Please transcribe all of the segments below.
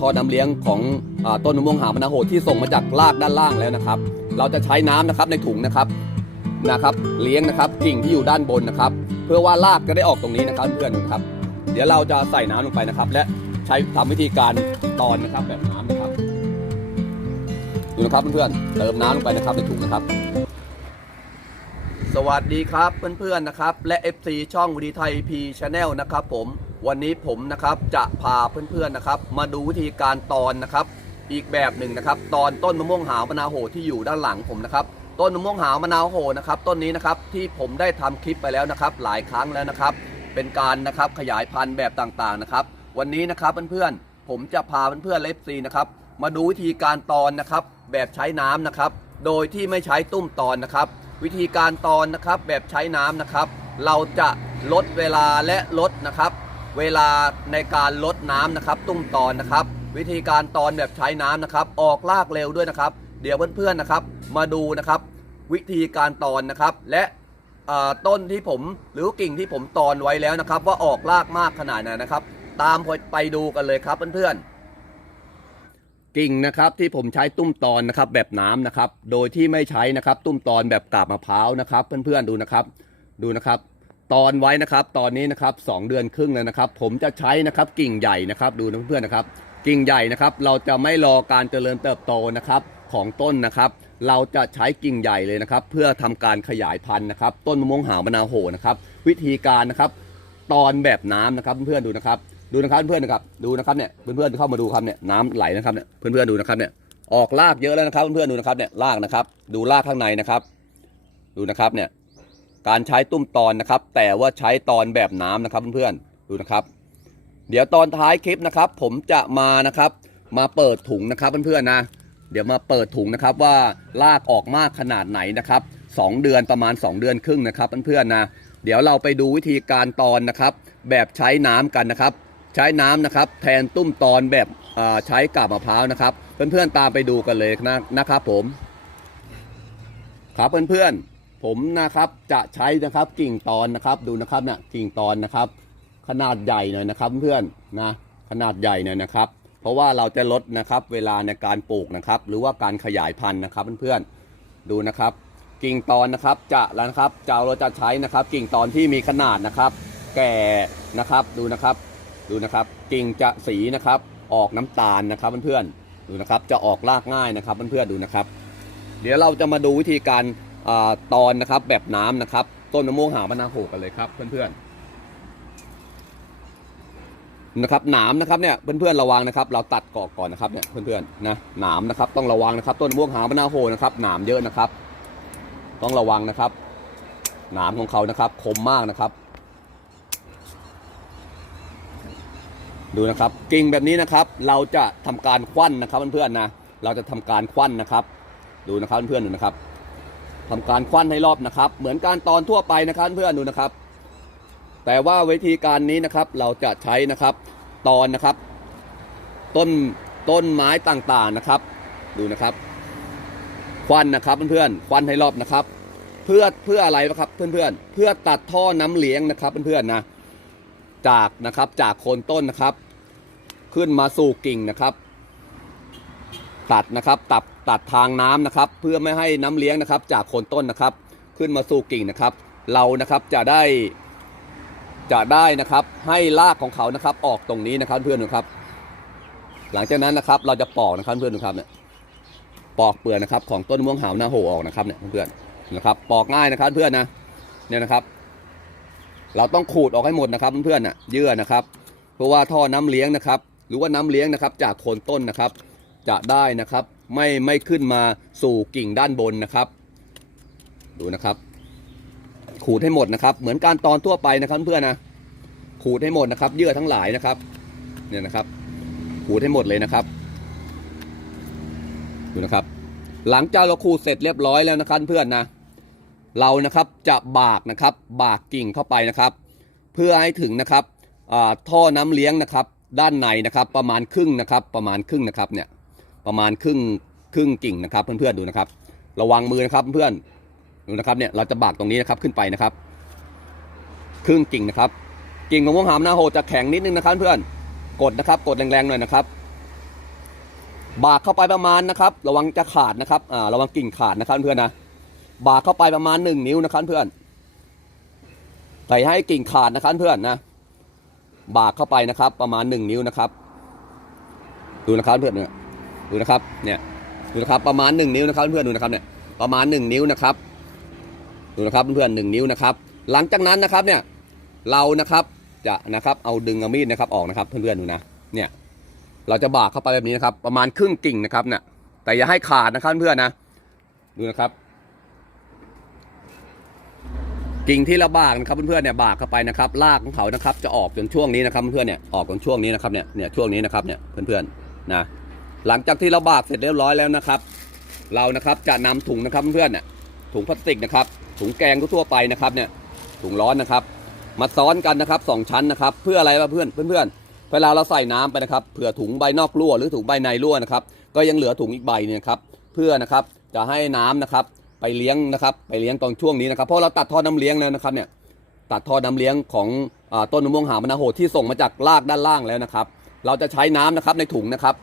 ท่อน้ำเลี้ยงของอต้นมะม่วงหามนาโหที่ส่งมาจากรากด้านล่างแล้วนะครับ เราจะใช้น้ำนะครับในถุงนะครับนะครับ เลี้ยงนะครับกิ่งที่อยู่ด้านบนนะครับ เพื่อว่ารากจะได้ออกตรงนี้นะครับเพื่อนนะครับ เดี๋ยวเราจะใส่น้ำลงไปนะครับ และใช้ทำวิธีการตอนนะครับแบบน้ำนะครับดูนะครับเพื่อนๆเติมน้ำลงไปนะครับในถุงนะครับ สวัสดีครับเพื่อนๆนะครับ และ FC ช่องวิดีไทยพีชาแนลนะครับผม วันนี้ผมนะครับจะพาเพื่อนๆนะครับ มาดูวิธีการตอนนะครับ อีกแบบหนึ่งนะครับ ตอนต้นมะม่วงหาวมะนาวโหที่อยู่ด้านหลังผมนะครับ ต้นมะม่วงหาวมะนาวโหนะครับต้นนี้นะครับที่ผมได้ทำคลิปไปแล้วนะครับ หลายครั้งแล้วนะครับ เป็นการนะครับขยายพันธุ์แบบต่างๆนะครับ วันนี้นะครับเพื่อนๆผมจะพาเพื่อนๆเลฟซีนะครับมาดูวิธีการตอนนะครับ แบบใช้น้ำนะครับ โดยที่ไม่ใช้ตุ้มตอนนะครับ วิธีการตอนนะครับแบบใช้น้ำนะครับ เราจะลดเวลาและลดนะครับ เวลาในการลดน้ำนะครับตุ้มตอนนะครับ วิธีการตอนแบบใช้น้ำนะครับ ออกรากเร็วด้วยนะครับ เดี๋ยวเพื่อนๆนะครับ มาดูนะครับ วิธีการตอนนะครับ และต้นที่ผมหรือกิ่งที่ผมตอนไว้แล้วนะครับ ว่าออกรากมากขนาดไหนนะครับ ตามไปดูกันเลยครับเพื่อนๆกิ่งนะครับที่ผมใช้ตุ้มตอนนะครับ แบบน้ำนะครับ โดยที่ไม่ใช้นะครับ ตุ้มตอนแบบกาบมะพร้าวนะครับ เพื่อนๆดูนะครับ ดูนะครับ ตอนไว้นะครับ ตอนนี้นะครับสองเดือนครึ่งแล้วนะครับ ผมจะใช้นะครับกิ่งใหญ่นะครับ ดูนะเพื่อนๆนะครับ กิ่งใหญ่นะครับ เราจะไม่รอการเจริญเติบโตนะครับของต้นนะครับ เราจะใช้กิ่งใหญ่เลยนะครับ เพื่อทำการขยายพันธุ์นะครับ ต้นมะม่วงหาวมะนาวโหนะครับ วิธีการนะครับ ตอนแบบน้ำนะครับเพื่อนๆดูนะครับ ดูนะครับเพื่อนๆนะครับ ดูนะครับเนี่ยเพื่อนๆเข้ามาดูครับเนี่ยน้ำไหลนะครับเนี่ยเพื่อนๆดูนะครับเนี่ยออกรากเยอะแล้วนะครับเพื่อนๆดูนะครับเนี่ยรากนะครับ ดูรากข้างในนะครับ ดูนะครับเนี่ย การใช้ตุ้มตอนนะครับ แต่ว่าใช้ตอนแบบน้ำนะครับเพื่อนๆดูนะครับ เดี๋ยวตอนท้ายคลิปนะครับ ผมจะมานะครับ มาเปิดถุงนะครับเพื่อนๆนะเดี๋ยวมาเปิดถุงนะครับว่ารากออกมากขนาดไหนนะครับสองเดือนประมาณ 2 เดือนครึ่งนะครับเพื่อนๆนะเดี๋ยวเราไปดูวิธีการตอนนะครับ แบบใช้น้ำกันนะครับ ใช้น้ำนะครับ แทนตุ้มตอนแบบใช้กาบมะพร้าวนะครับ เพื่อนๆตามไปดูกันเลยนะนะครับผม ครับเพื่อนๆ ผมนะครับจะใช้นะครับกิ่งตอนนะครับดูนะครับเนี่ยกิ่งตอนนะครับ ขนาดใหญ่หน่อยนะครับเพื่อนนะขนาดใหญ่หน่อยนะครับ เพราะว่าเราจะลดนะครับเวลาในการปลูกนะครับ หรือว่าการขยายพันธุ์นะครับเพื่อนๆดูนะครับ กิ่งตอนนะครับจะแล้วนะครับจะเราจะใช้นะครับ กิ่งตอนที่มีขนาดนะครับ แก่นะครับดูนะครับ ดูนะครับ กิ่งจะสีนะครับ ออกน้ำตาลนะครับเพื่อนๆดูนะครับ จะออกรากง่ายนะครับเพื่อนๆดูนะครับ เดี๋ยวเราจะมาดูวิธีการ ตอนนะครับแบบน้ำนะครับ ต้นมะม่วงหาวมะนาวโหกันเลยครับ เพื่อนๆนะครับหนามนะครับเนี่ยเพื่อนๆระวังนะครับ เราตัดกอกก่อนนะครับเนี่ยเพื่อนๆนะหนามนะครับต้องระวังนะครับ ต้นมะม่วงหาวมะนาวโหนะครับหนามเยอะนะครับ ต้องระวังนะครับ หนามของเขานะครับคมมากนะครับดูนะครับกิ่งแบบนี้นะครับเราจะทำการควันนะครับเพื่อนๆนะเราจะทำการควันนะครับ ดูนะครับเพื่อนๆดูนะครับ ทำการควันให้รอบนะครับ เหมือนการตอนทั่วไปนะครับเพื่อนๆดูนะครับ แต่ว่าวิธีการนี้นะครับเราจะใช้นะครับตอนนะครับ ต้นต้นไม้ต่างๆนะครับ ดูนะครับ ควันนะครับเพื่อนๆควันให้รอบนะครับ เพื่อเพื่ออะไรนะครับเพื่อนๆเพื่อตัดท่อน้ำเลี้ยงนะครับเพื่อนๆนะจากนะครับจากโคนต้นนะครับ ขึ้นมาสู่กิ่งนะครับ ตัดนะครับตัดตัดทางน้ำนะครับ เพื่อไม่ให้น้ำเลี้ยงนะครับ จากโคนต้นนะครับ ขึ้นมาสู่กิ่งนะครับ เรานะครับจะได้ จะได้นะครับ ให้รากของเขานะครับ ออกตรงนี้นะครับเพื่อนๆนะครับ หลังจากนั้นนะครับ เราจะปอกนะครับเพื่อนๆนะครับเนี่ยปอกเปลือกนะครับ ของต้นม่วงหาวหน้าโหออกนะครับเนี่ยเพื่อนๆนะครับ ปอกง่ายนะครับเพื่อนนะเนี่ยนะครับ เราต้องขูดออกให้หมดนะครับเพื่อนๆน่ะเยื่อนะครับ เพราะว่าท่อน้ำเลี้ยงนะครับ หรือว่าน้ำเลี้ยงนะครับ จากโคนต้นนะครับ จะได้นะครับ ไม่ไม่ขึ้นมาสู่กิ่งด้านบนนะครับ ดูนะครับ ขูดให้หมดนะครับ เหมือนการตอนทั่วไปนะครับเพื่อนนะขูดให้หมดนะครับ เยื่อทั้งหลายนะครับ เนี่ยนะครับ ขูดให้หมดเลยนะครับ ดูนะครับ หลังจากเราขูดเสร็จเรียบร้อยแล้วนะครับเพื่อนนะเรานะครับจะบากนะครับ บากกิ่งเข้าไปนะครับ เพื่อให้ถึงนะครับท่อน้ำเลี้ยงนะครับ ด้านในนะครับ ประมาณครึ่งนะครับ ประมาณครึ่งนะครับเนี่ย ประมาณครึ่งครึ่งกิ่งนะครับ เพื่อนๆดูนะครับ ระวังมือนะครับเพื่อนดูนะครับเนี่ยเราจะบากตรงนี้นะครับขึ้นไปนะครับ ครึ่งกิ่งนะครับ กิ่งของม่วงหามหน้าโหจะแข็งนิดนึงนะครับ เพื่อนกดนะครับ กดแรงๆหน่อยนะครับ บากเข้าไปประมาณนะครับ ระวังจะขาดนะครับอ่าระวังกิ่งขาดนะครับเพื่อนนะบากเข้าไปประมาณหนึ่งนิ้วนะครับเพื่อนใส่ให้กิ่งขาดนะครับเพื่อนนะบากเข้าไปนะครับ ประมาณหนึ่งนิ้วนะครับ ดูนะครับเพื่อนเนี่ย ดูนะครับเนี่ยดูนะครับประมาณหนึ่งนิ้วนะครับเพื่อนดูนะครับเนี่ยประมาณหนึ่งนิ้วนะครับดูนะครับเพื่อนหนึ่งนิ้วนะครับ หลังจากนั้นนะครับเนี่ยเรานะครับจะนะครับเอาดึงมีดนะครับออกนะครับเพื่อนๆดูนะเนี่ยเราจะบากเข้าไปแบบนี้นะครับ ประมาณครึ่งกิ่งนะครับเนี่ยแต่อย่าให้ขาดนะครับเพื่อนๆนะดูนะครับ กิ่งที่เราบากนะครับเพื่อนๆเนี่ยบากเข้าไปนะครับรากของเขานะครับ จะออกจนช่วงนี้นะครับเพื่อนๆเนี่ยออกจนช่วงนี้นะครับเนี่ยเนี่ยช่วงนี้นะครับเนี่ยเพื่อนๆนะ หลังจากที่เราบากเสร็จเรียบร้อยแล้วนะครับ เรานะครับจะนำถุงนะครับเพื่อนเนี่ยถุงพลาสติกนะครับถุงแกงทั่วไปนะครับเนี่ยถุงร้อนนะครับ มาซ้อนกันนะครับสองชั้นนะครับ เพื่ออะไรเพื่อนเพื่อนเวลาเราใส่น้ำไปนะครับเผื่อถุงใบนอกรั่วหรือถุงใบในรั่วนะครับ ก็ยังเหลือถุงอีกใบเนี่ยครับเพื่อนะครับจะให้น้ำนะครับไปเลี้ยงนะครับ ไปเลี้ยงตอนช่วงนี้นะครับเพราะเราตัดท่อน้ำเลี้ยงแล้วนะครับเนี่ยตัดท่อน้ำเลี้ยงของต้นมะม่วงหามะนาวโหดที่ส่งมาจากรากด้านล่างแล้วนะครับ เราจะใช้น้ำนะครับในถุงนะครับ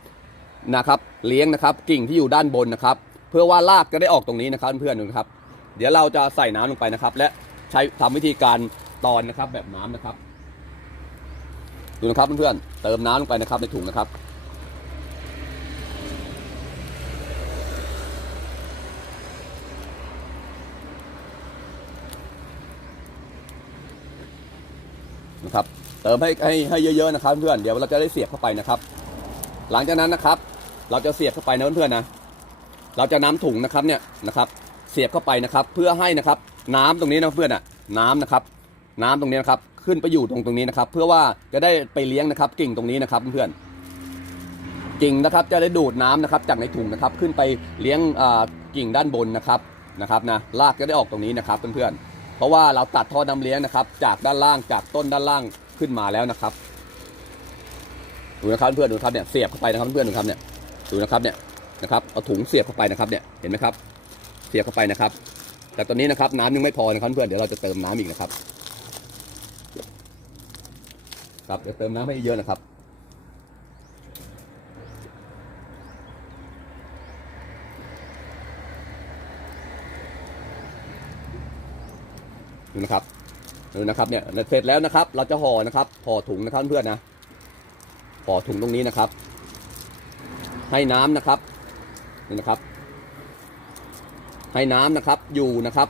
นะครับเลี้ยงนะครับกิ่งที่อยู่ด้านบนนะครับ เพื่อว่ารากจะได้ออกตรงนี้นะครับเพื่อนๆนะครับ เดี๋ยวเราจะใส่น้ำลงไปนะครับ และใช้ทำวิธีการตอนนะครับแบบน้ำนะครับดูนะครับเพื่อนๆเติมน้ำลงไปนะครับในถุงนะครับนะครับเติมให้ให้ให้เยอะๆนะครับเพื่อนเดี๋ยวเราจะได้เสียบเข้าไปนะครับ หลังจากนั้นนะครับ เราจะเสียบเข้าไปนะเพื่อนๆนะ เราจะน้ำถุงนะครับเนี่ยนะครับ เสียบเข้าไปนะครับ เพื่อให้นะครับ น้ำตรงนี้นะเพื่อนอะน้ำนะครับ น้ำตรงนี้นะครับ ขึ้นไปอยู่ตรงตรงนี้นะครับ เพื่อว่าจะได้ไปเลี้ยงนะครับ กิ่งตรงนี้นะครับเพื่อนกิ่งนะครับจะได้ดูดน้ำนะครับจากในถุงนะครับ ขึ้นไปเลี้ยงกิ่งด้านบนนะครับนะครับนะรากจะได้ออกตรงนี้นะครับเพื่อนๆเพราะว่าเราตัดท่อน้ำเลี้ยงนะครับ จากด้านล่างจากต้นด้านล่างขึ้นมาแล้วนะครับดูนะครับเพื่อนดูครับเนี่ยเสียบเข้าไปนะครับเพื่อนดูครับเนี่ย ดูนะครับเนี่ยนะครับเอาถุงเสียบเข้าไปนะครับเนี่ยเห็นไหมครับเสียบเข้าไปนะครับ แต่ตอนนี้นะครับน้ำยังไม่พอนะครับเพื่อนเดี๋ยวเราจะเติมน้ำอีกนะครับครับเดี๋ยวเติมน้ำให้เยอะนะครับดูนะครับดูนะครับเนี่ยเสร็จแล้วนะครับ เราจะห่อนะครับห่อถุงนะครับเพื่อนนะห่อถุงตรงนี้นะครับ ให้น้ำนะครับนี่นะครับ ให้น้ำนะครับอยู่นะครับ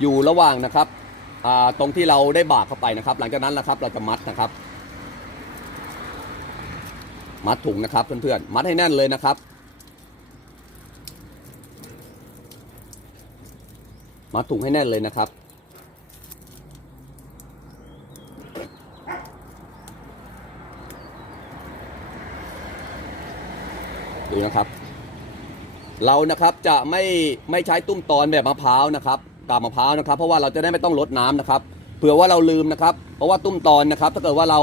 อยู่ระหว่างนะครับตรงที่เราได้บากเข้าไปนะครับ หลังจากนั้นนะครับเราจะมัดนะครับ มัดถุงนะครับเพื่อนๆมัดให้แน่นเลยนะครับ มัดถุงให้แน่นเลยนะครับ ดูนะครับ เรานะครับจะไม่ไม่ใช้ตุ้มตอนแบบมะพร้าวนะครับกาบมะพร้าวนะครับ เพราะว่าเราจะได้ไม่ต้องลดน้ำนะครับเผื่อว่าเราลืมนะครับ เพราะว่าตุ้มตอนนะครับ ถ้าเกิดว่าเรา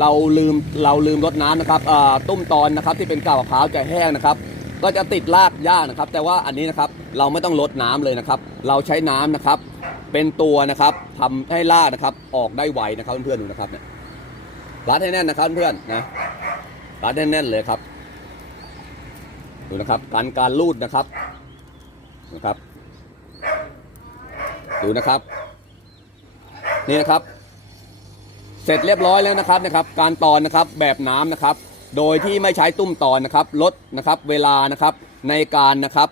เราลืมเราลืมลดน้ำนะครับตุ้มตอนนะครับที่เป็นกาบมะพร้าวจะแห้งนะครับ ก็จะติดรากยานะครับ แต่ว่าอันนี้นะครับเราไม่ต้องลดน้ำเลยนะครับ เราใช้น้ำนะครับ เป็นตัวนะครับทำให้รากนะครับ ออกได้ไวนะครับเพื่อนๆดูนะครับเนี่ยรัดให้แน่นนะครับเพื่อนๆนะรัดแน่นๆเลยครับ ดูนะครับการการลูดนะครับนะครับ ดูนะครับ นี่นะครับ เสร็จเรียบร้อยแล้วนะครับนะครับ การตอนนะครับแบบน้ำนะครับ โดยที่ไม่ใช้ตุ้มตอนนะครับลดนะครับเวลานะครับในการนะครับ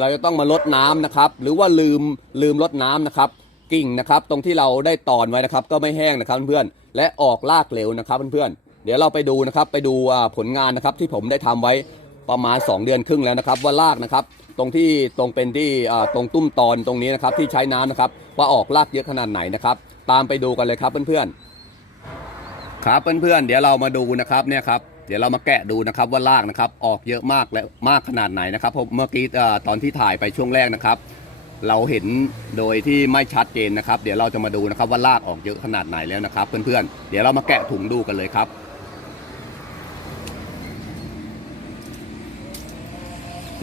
เราจะต้องมาลดน้ำนะครับ หรือว่าลืมลืมลดน้ำนะครับ กิ่งนะครับ ตรงที่เราได้ตอนไว้นะครับ ก็ไม่แห้งนะครับเพื่อนและออกรากเร็วนะครับเพื่อนเดี๋ยวเราไปดูนะครับไปดูผลงานนะครับที่ผมได้ทำไว้ ประมาณ 2 เดือนครึ่งแล้วนะครับ ว่ารากนะครับ ตรงที่ตรงเป็นที่ตรงตุ้มตอนตรงนี้นะครับ ที่ใช้น้ำนะครับ ว่าออกรากเยอะขนาดไหนนะครับ ตามไปดูกันเลยครับเพื่อนๆครับเพื่อนๆเดี๋ยวเรามาดูนะครับเนี่ยครับเดี๋ยวเรามาแกะดูนะครับว่ารากนะครับออกเยอะมากและมากขนาดไหนนะครับเพราะเมื่อกี้ตอนที่ถ่ายไปช่วงแรกนะครับ เราเห็นโดยที่ไม่ชัดเจนนะครับ เดี๋ยวเราจะมาดูนะครับว่ารากออกเยอะขนาดไหนแล้วนะครับ เพื่อนๆเดี๋ยวเรามาแกะถุงดูกันเลยครับ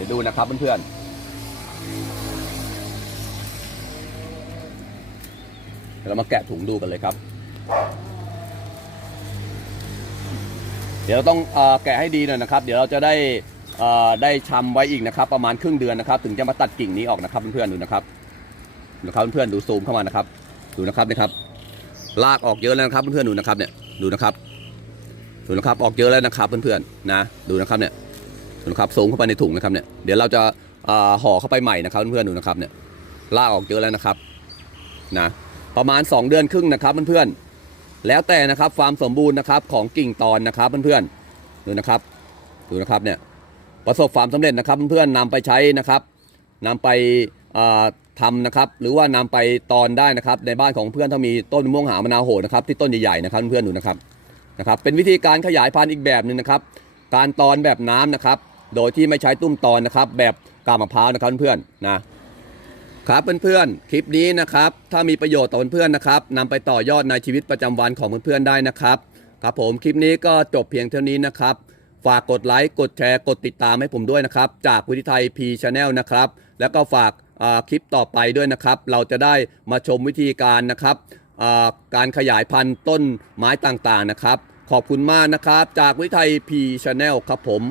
ดี๋ยวดูนะครับเพื่อนๆเรามาแกะถุงดูกันเลยครับ เดี๋ยวเราต้องอแกะให้ดีหน่อยนะครับ เดี๋ยวเราจะได้ได้ชำไว้อีกนะครับ ประมาณครึ่งเดือนนะครับ ถึงจะมาตัดกิ่งนี้ออกนะครับเพื่อนๆดูนะครับดูนะครับเพื่อนๆดูซูมเข้ามานะครับ ดูนะครับนะครับ ลากออกเยอะแล้วนะครับเพื่อนๆดูนะครับเนี่ยดูนะครับดูนะครับออกเยอะแล้วนะครับเพื่อนๆนะดูนะครับเนี่ย นะครับซูมเข้าไปในถุงนะครับเนี่ยเดี๋ยวเราจะห่อเข้าไปใหม่นะครับเพื่อนๆดูนะครับเนี่ยลากออกเยอะแล้วนะครับนะประมาณ 2 เดือนครึ่งนะครับเพื่อนๆแล้วแต่นะครับความสมบูรณ์นะครับของกิ่งตอนนะครับเพื่อนๆดูนะครับดูนะครับเนี่ยประสบความสำเร็จนะครับเพื่อนๆนำไปใช้นะครับนำไปทำนะครับ หรือว่านำไปตอนได้นะครับ ในบ้านของเพื่อนถ้ามีต้นม่วงหามะนาวโหดนะครับที่ต้นใหญ่ๆนะครับเพื่อนๆดูนะครับนะครับ เป็นวิธีการขยายพันธุ์อีกแบบหนึ่งนะครับ การตอนแบบน้ำนะครับ โดยที่ไม่ใช้ตุ้มตอนนะครับ แบบกาบมะพร้าวนะครับเพื่อนๆนะครับเพื่อนๆคลิปนี้นะครับ ถ้ามีประโยชน์ต่อเพื่อนๆนะครับนำไปต่อยอดในชีวิตประจำวันของเพื่อนๆได้นะครับ ครับผมคลิปนี้ก็จบเพียงเท่านี้นะครับ ฝากกดไลค์กดแชร์กดติดตามให้ผมด้วยนะครับ จากวิทยไทย P Channel นะครับ แล้วก็ฝากคลิปต่อไปด้วยนะครับ เราจะได้มาชมวิธีการนะครับการขยายพันธุ์ต้นไม้ต่างๆนะครับ ขอบคุณมากนะครับ จากวิทยไทย P Channel ครับผม